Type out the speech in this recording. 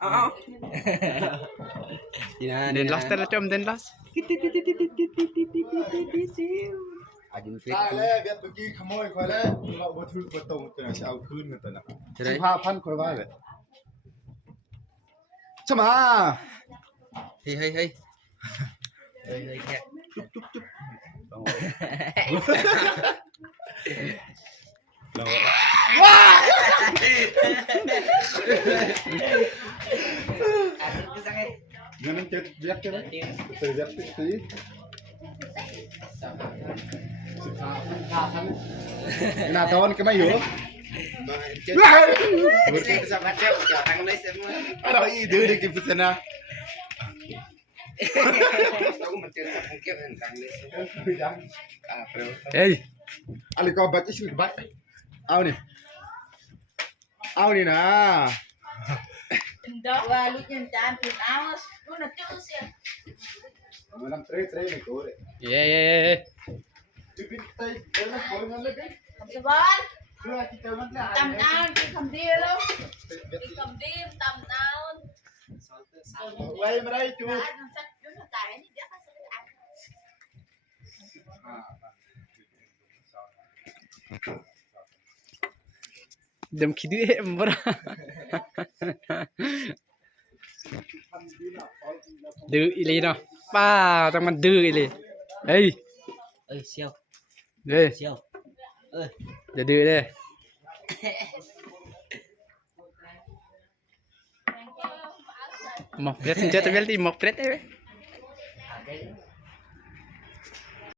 เอาเอา นี่นะ เดินลัสแต่ละจอมเดินลัส อาจจะเป็น ได้แล้วเบียดเมื่อกี้ขโมยคอยแล้วเราบัทึกบัตรงตัวนั้นจะเอาคืนกันตัวนั้น จะได้ สิบห้าพันคอยว่าเลยใช่ไหม เฮ้ยเฮ้ยเฮ้ยเฮ้ยเฮ้ยแค่ จุ๊บจุ๊บจุ๊บเรา Ganun kayo, biyak ka na. Sa biyak ka, tayo. Kinatawan ka mayo. Ano, idulig kipit na. Hey! Alikaw ba't isilagbat? Aw ni. สิบสี่สิบห้าพันห้าพันหน้าตอนก็ไม่อยู่ sama cep jangan mulai semua Ada ide dia ke sana. aku mencuri mungkin tentang ah bro เฮ้ย Ali kau baca sih baca. Au ni. Au ni nah. Đó và lúc nhân chan thì áo nó là chưa xem Malam tre tre ni kau. เย้เย้เย้เย้ Cipit tai, kau kau nak lagi. cầm cái bón Kau kita nak tầm ao thì cầm đĩa luôn thì cầm đĩa tầm ao Wai merai tu. đã nó sắc nó tải như thế phải sẽ dem khidi mora dư ili đó. Ba trong mình dư ili đây ơi siêu. Đây siêu. Ơi để dư đây. Một phết chết tôi biết đi một phết đấy